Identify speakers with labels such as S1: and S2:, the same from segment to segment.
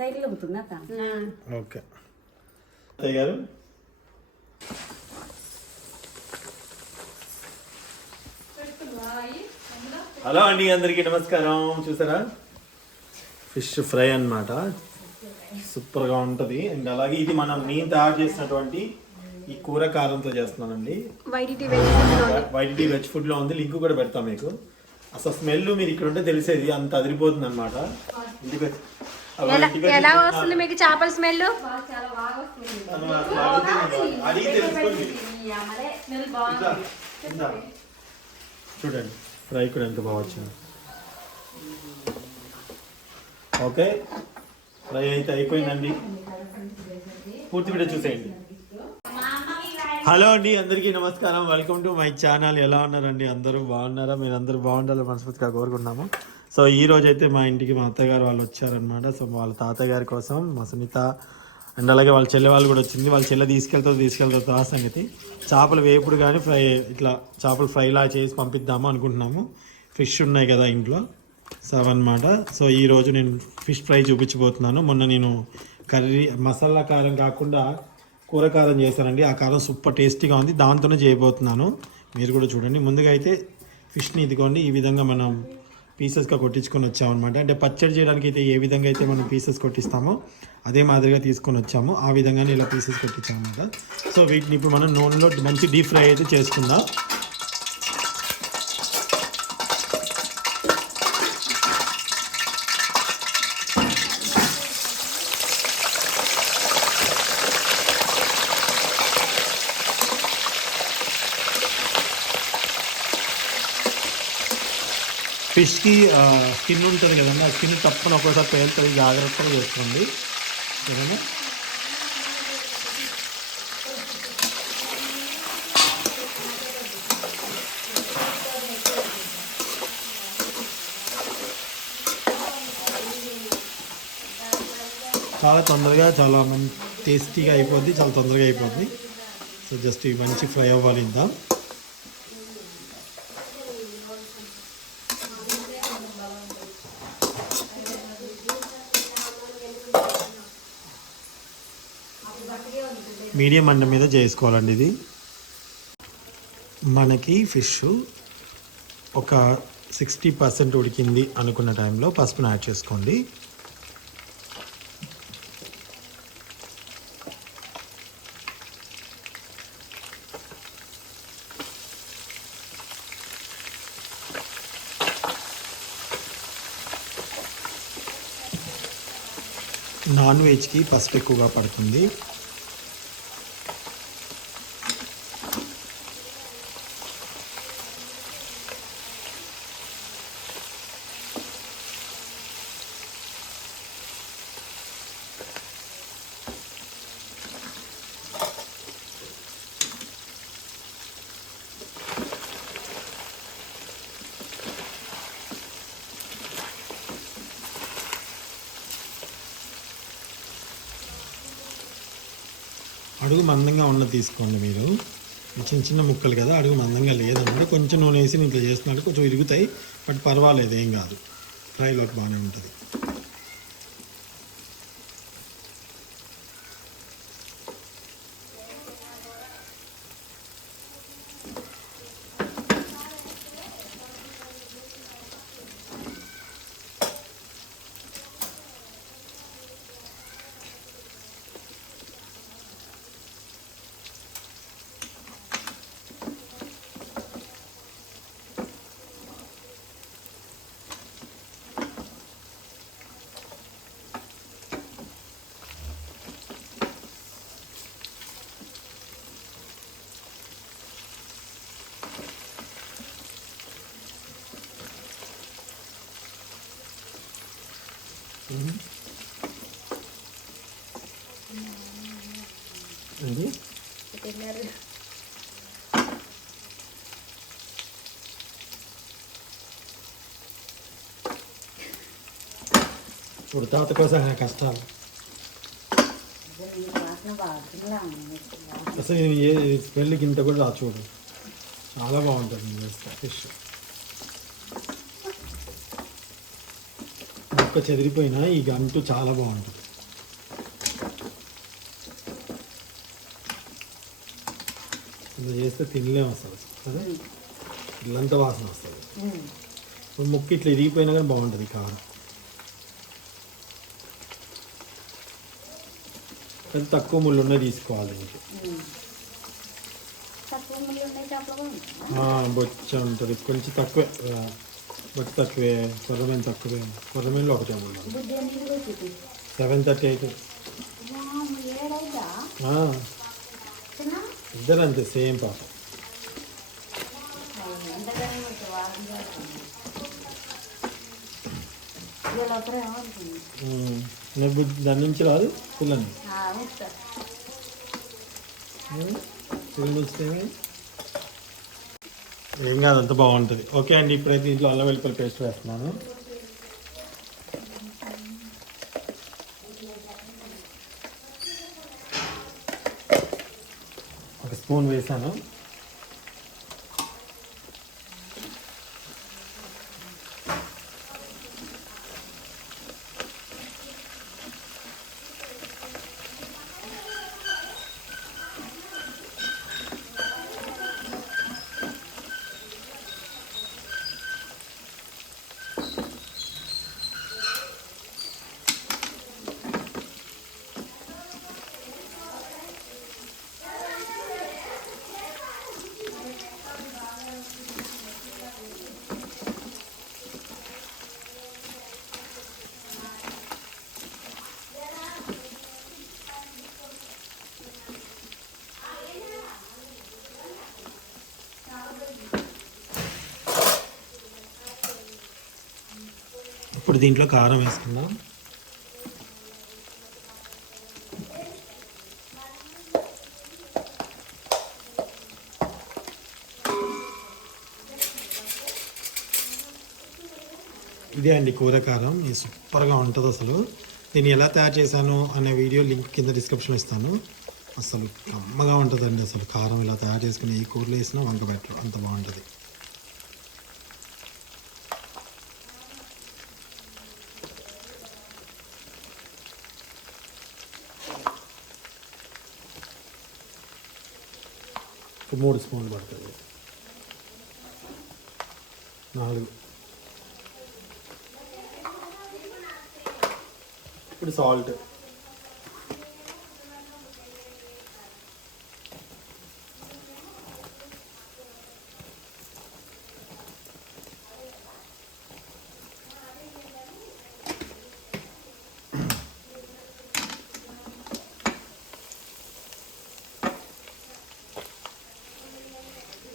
S1: సైడ్లో
S2: ఓకే. అత్తయ్య గారు? హలో అండి అందరికీ నమస్కారం. చూసారా? ఫిష్ ఫ్రై అన్నమాట. సూపర్గా ఉంటుంది. అండ్ అలాగే ఇది మనం నేను తయారు చేసినటువంటి ఈ కూర కారంతో చేస్తున్నానండి. వైట్ వెజ్ ఫుడ్లో ఉంది. లింక్ కూడా పెడతాం మీకు. అసలు స్మెల్ మీరు ఇక్కడ ఉంటే తెలిసేది అంత అదిరిపోతుంది అనమాట
S3: ఎలా వస్తుంది మీకు చేపల స్మెల్.
S2: చూడండి ఫ్రై కూడా ఎంత బాగా వచ్చింది. ఓకే ఫ్రై అయితే అయిపోయిందండి. పూర్తి వీడియో చూసేయండి. హలో అండి అందరికీ నమస్కారం. Welcome to my channel. ఎలా ఉన్నారండి? అందరూ బాగున్నారా? మీరు అందరూ బాగుండాలని మనస్ఫూర్తిగా కోరుకుంటున్నాము. సో ఈ రోజు అయితే మా ఇంటికి మా అత్తగారు వాళ్ళు వచ్చారనమాట సో వాళ్ళ తాతగారి కోసం మా సునీత అండ్ అలాగే వాళ్ళ చెల్లె వాళ్ళు కూడా వచ్చింది. వాళ్ళ చెల్లె తీసుకెళ్తా తీసుకెళ్తా ఆ సంగతి. చేపలు వేపుడు కానీ ఫ్రై ఇట్లా చేపలు ఫ్రైలా చేసి పంపిద్దాము అనుకుంటున్నాము. ఫిష్ ఉన్నాయి కదా ఇంట్లో. సో అవన్నమాట. సో ఈ రోజు నేను ఫిష్ ఫ్రై చూపించబోతున్నాను. మొన్న నేను కర్రీ మసాలా కారం కాకుండా కూర కారం చేశానండి. ఆ కారం సూపర్ టేస్టీగా ఉంది. దాంతోనే చేయబోతున్నాను. మీరు కూడా చూడండి. ముందుగా అయితే ఫిష్ని ఇదిగోండి. ఈ విధంగా మనం పీసెస్గా కొట్టించుకొని వచ్చామన్నమాట అంటే పచ్చడి చేయడానికి అయితే ఏ విధంగా అయితే మనం పీసెస్ కొట్టిస్తామో అదే మాదిరిగా తీసుకొని వచ్చాము. ఆ విధంగానే ఇలా పీసెస్ కొట్టించామన్నమాట సో వీటిని ఇప్పుడు మనం నూనెలో మంచి డీప్ ఫ్రై అయితే చేసుకుందాం. ఫిష్కి స్కిన్ ఉంటుంది కదండి ఆ స్కిన్ తప్పని ఒక్కోసారి పేలుతుంది జాగ్రత్తగా చేసుకోండి. సరేనా? చాలా తొందరగా చాలా మంచి టేస్టీగా అయిపోద్ది చాలా తొందరగా అయిపోద్ది. సో జస్ట్ మంచి ఫ్రై అవ్వాలి ఇంత మీడియం మంట మీద చేసుకోవాలండి ఇది. మనకి ఫిష్ ఒక సిక్స్టీ పర్సెంట్ ఉడికింది అనుకున్న టైంలో పసుపును యాడ్ చేసుకోండి. నాన్ వెజ్కి పసుపు ఎక్కువగా పడుతుంది. అడుగు మందంగా ఉన్నది తీసుకోండి మీరు. చిన్న చిన్న ముక్కలు కదా అడుగు మందంగా లేదంటే కొంచెం నూనె వేసి నేను ఇట్లా చేస్తున్నాడు కొంచెం ఇరుగుతాయి బట్ పర్వాలేదు ఏం కాదు. ఫ్రైలోకి బాగానే ఉంటుంది. అండి ఇప్పుడు తాత కోసం ఆ కష్టాలు
S1: వాసన బాగా తినలా ఉంది.
S2: అసలు ఇది ఏ స్మెల్ గింత కూడా రా చూడు చాలా బాగుంటుంది నేను చేస్తా ఫిష్ ముక్క చెదిరిపోయినా ఈ గంటు చాలా బాగుంటుంది ఇలా చేస్తే తినలేము అసలు. కదా ఇల్లంతా వాసన వస్తుంది. ఇప్పుడు ముక్కు ఇట్లా ఇరిగిపోయినా కానీ బాగుంటుంది కారం. కానీ తక్కువ ముళ్ళు తీసుకోవాలి
S1: ఉన్నాయి ఉంటాయి.
S2: ఆ, బొచ్చ ఉంటుంది. కొంచెం తక్కువే. బొచ్చ తక్కువే కొర్రమేను తక్కువే. కొర్రమేనులో ఒకటే ముళ్ళు సెవెన్ థర్టీ అయితే. ఇద్దరు అంతే సేమ్ పాప. నువ్వు దాని నుంచి రాదు పిల్లని. ఏం కాదు అంత బాగుంటుంది. ఓకే అండి ఇప్పుడైతే ఇంట్లో అల్లం వెల్లుల్లి పేస్ట్ వేస్తున్నాను. స్పూన్ వేసాను ఇప్పుడు దీంట్లో కారం వేసుకుందాం. ఇదే అండి కూర కారం. ఇది సూపర్గా ఉంటుంది అసలు. దీన్ని ఎలా తయారు చేశాను అనే వీడియో లింక్ కింద డిస్క్రిప్షన్ ఇస్తాను. అసలు కమ్మగా ఉంటుందండి అసలు కారం ఇలా తయారు చేసుకుని ఏ కూరలో వేసినా వంక బెటర్ అంత బాగుంటుంది. మూడు స్పూన్లు పడుతుంది నాలుగు. ఇప్పుడు సాల్ట్.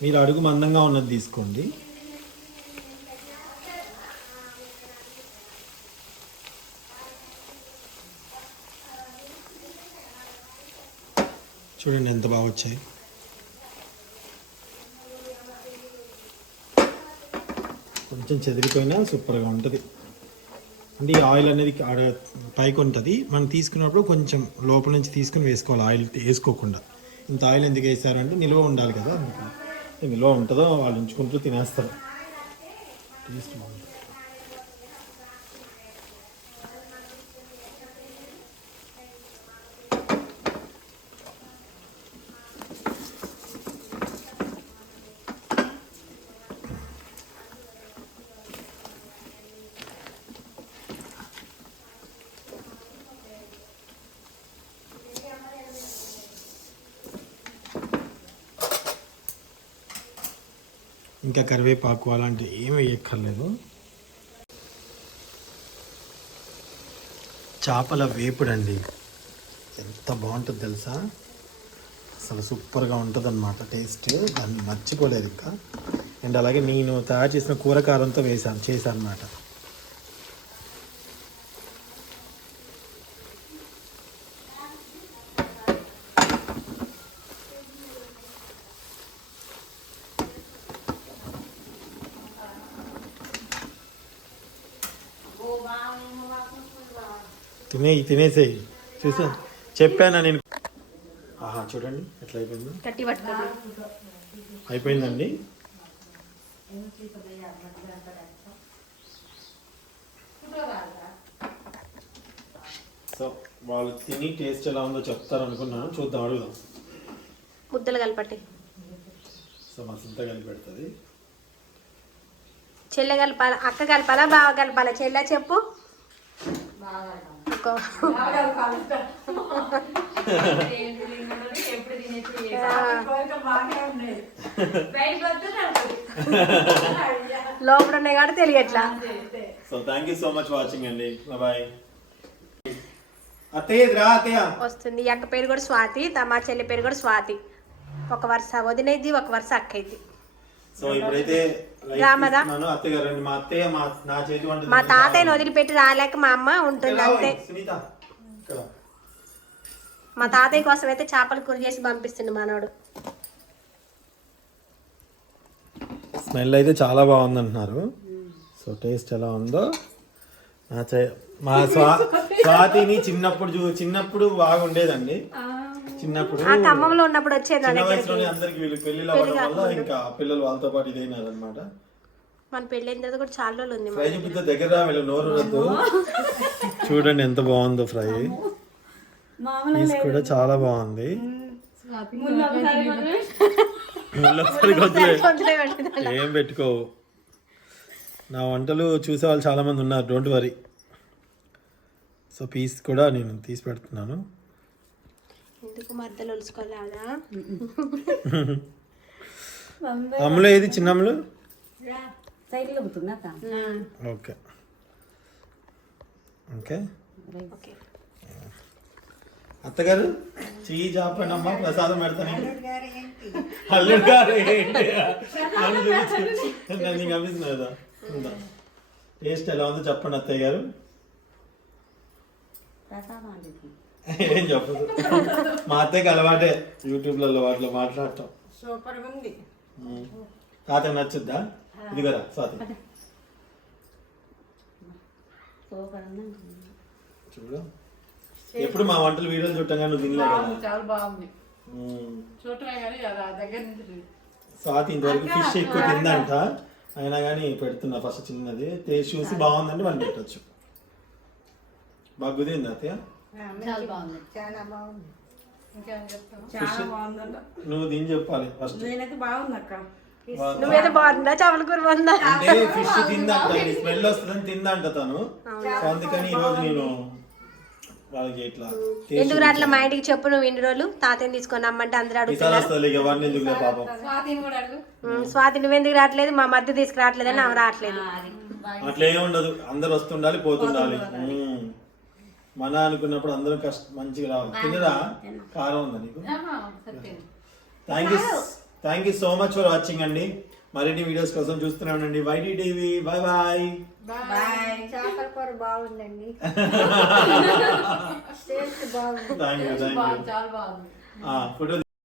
S2: మీరు అడుగు మందంగా ఉన్నది తీసుకోండి. చూడండి ఎంత బాగా వచ్చాయి. కొంచెం చెదిరిపోయినా సూపర్గా ఉంటుంది. అంటే ఈ ఆయిల్ అనేది ఆడ పైకి ఉంటుంది. మనం తీసుకున్నప్పుడు కొంచెం లోపల నుంచి తీసుకుని వేసుకోవాలి. ఆయిల్ వేసుకోకుండా. ఇంత ఆయిల్ ఎందుకు వేసారంటే నిల్వ ఉండాలి కదా అందుకని నిల్వ ఉంటుందో వాళ్ళు ఉంచుకుంటూ తినేస్తారు. టేస్ట్ బాగుంటుంది. ఇంకా కరివేపాకు అలాంటివి ఏమి వేయక్కర్లేదు. చేపల వేపుడు అండి ఎంత బాగుంటుంది తెలుసా? అసలు సూపర్గా ఉంటుంది అనమాట టేస్ట్. దాన్ని మర్చిపోలేదు ఇంకా అండ్ అలాగే నేను తయారు చేసిన కూర కారంతో వేసాను చేశాను అనమాట తినే తినేసేయి. చూసా చెప్పానా నేను? ఆహా చూడండి ఎట్లా అయిపోయిందో.
S3: కట్టి పట్టుకోండి.
S2: అయిపోయిందండి. సో వాళ్ళు తిని టేస్ట్ ఎలా ఉందో చెప్తారు అనుకున్నాను చూద్దాం అడుగుదాం.
S3: ముద్దలు కలపట్టి
S2: సో మా సుంత కలిపి పెడుతుంది.
S3: చెల్లె కలపాలా అక్క కలపాలా బావ కలపాలా? చెల్లె చెప్పు.
S1: బాగా తినేసి
S3: లోపల ఉన్నాయి కాబట్టి తెలియట్లా.
S2: So thank you so much watching అండి బాయ్
S3: వస్తుంది. అక్క పేరు కూడా స్వాతి మా చెల్లి పేరు కూడా స్వాతి. ఒక వరుస వదినైద్ది ఒక వరుస అక్క అయింది
S2: సో ఇప్పుడైతే గారు మా.
S3: తాతయ్యని వదిలిపెట్టి రాలేక మా అమ్మ ఉంటుంది అంతే. మా తాతయ్య కోసం అయితే చేపలు కూర చేసి పంపిస్తుంది మనోడు.
S2: స్మెల్ అయితే చాలా బాగుంది అంటున్నారు సో టేస్ట్ ఎలా ఉందో నా చే మా స్వా స్వాతిని చిన్నప్పుడు చూ చిన్నప్పుడు బాగుండేదండి. చిన్నప్పుడు
S3: ఆ ఖమ్మంలో ఉన్నప్పుడు వచ్చేది నా దగ్గరికి.
S2: అందరికి వీళ్ళు అవ్వడం వల్ల ఇంకా పిల్లలు వాళ్ళతో పాటు ఇదైనారు అనమాట
S3: మన పెళ్ళైన తర్వాత కూడా చాలా రోజులు ఉంది
S2: ఫ్రై చూపిస్తే దగ్గర వీళ్ళు నోరు రద్దు. చూడండి ఎంత బాగుందో ఫ్రై. పీస్ కూడా చాలా బాగుంది. ఏం పెట్టుకోవు నా వంటలు చూసే వాళ్ళు చాలా మంది ఉన్నారు డోంట్ వరీ. సో పీస్ కూడా నేను తీసి పెడుతున్నాను.
S3: ఎందుకు మధ్యలో
S2: అమ్ములు ఏది? చిన్న అమ్ములు?
S1: Cycle
S2: okay. ఓకే. అత్తగారు చెయ్యి చాపండి అమ్మా ప్రసాదం పెడతాను. అల్లుడు గారు ఏంటి? నన్ను చూపించు. నన్ను నీకు కనిపిస్తుంది కదా ఉందా? టేస్ట్ ఎలా ఉందో చెప్పండి అత్తయ్య గారు. ఏం చెప్పదు. మా అత్తయ్యకి అలవాటే యూట్యూబ్లలో వాటిలో మాట్లాడటం.
S1: సూపర్ ఉంది.
S2: తాతకి నచ్చుద్దా? ఇదిగోరా స్వాతి.
S1: సూపర్ ఉంది
S2: చూడు. ఎప్పుడు మా వంటలు వీడియోలు చూడటంగా నువ్వు తినలే కదా.
S4: చాలా బాగుంది. చూడటమే కానీ దగ్గర నుంచి
S2: స్వాతి ఇంతవరకు ఫిష్ ఎక్కువ తిందంట. అయినా కానీ పెడుతున్నా ఫస్ట్ చిన్నది. టేస్ట్ చూసి బాగుందంటే మనం పెట్టచ్చు. బాగా కుదిరింది అత్తయ్య?
S1: చాలా బాగుంది. చాలా బాగుంది.
S4: ఇంకేం చెప్తాను
S1: చాలా బాగుందంట
S2: నువ్వు దీని చెప్పాలి ఫస్ట్.
S1: నేనైతే బాగుంది. అక్క
S3: నువ్వేదో బాగుందా? చేపల కూర బాగుందా?
S2: అంటే ఫిష్ తిందంట స్మెల్ వస్తుందని తిందంట తను. అందుకని ఈరోజు నేను వాళ్ళకి ఇట్లా
S3: ఎందుకు రాట్లా మా ఇంటికి చెప్పు నువ్వు ఇన్ని రోజులు. తాతయ్యని తీసుకొని అమ్మంటే అందరూ అడుగుతున్నారు.
S2: వస్తుంది ఇక వాడిని ఎందుకులే పాపం?
S4: స్వాతిని కూడా అడుగు.
S3: ఉమ్, స్వాతి నువ్వెందుకు రావట్లేదు? మా మధ్య తీసుకురావట్లేదు అని ఆమె రావట్లేదు.
S2: అట్లా ఏమి ఉండదు. అందరు వస్తుండాలి పోతుండాలి. మన అనుకున్నప్పుడు అందరూ కష్ట మంచిగా రావాలి. తినరా కారం ఉందా నీకు?
S4: ఆహా, సత్యం.
S2: Thank you thank you so much for watching అండి. మరిన్ని వీడియోస్ కోసం చూస్తూనే ఉండండి YT TV bye bye
S1: bye చేపల కూర బాగుందండి. టేస్ట్ బాగుంది.
S2: థ్యాంక్ యూ థ్యాంక్ యూ
S4: చాలా బాగుంది.
S2: ఫోటో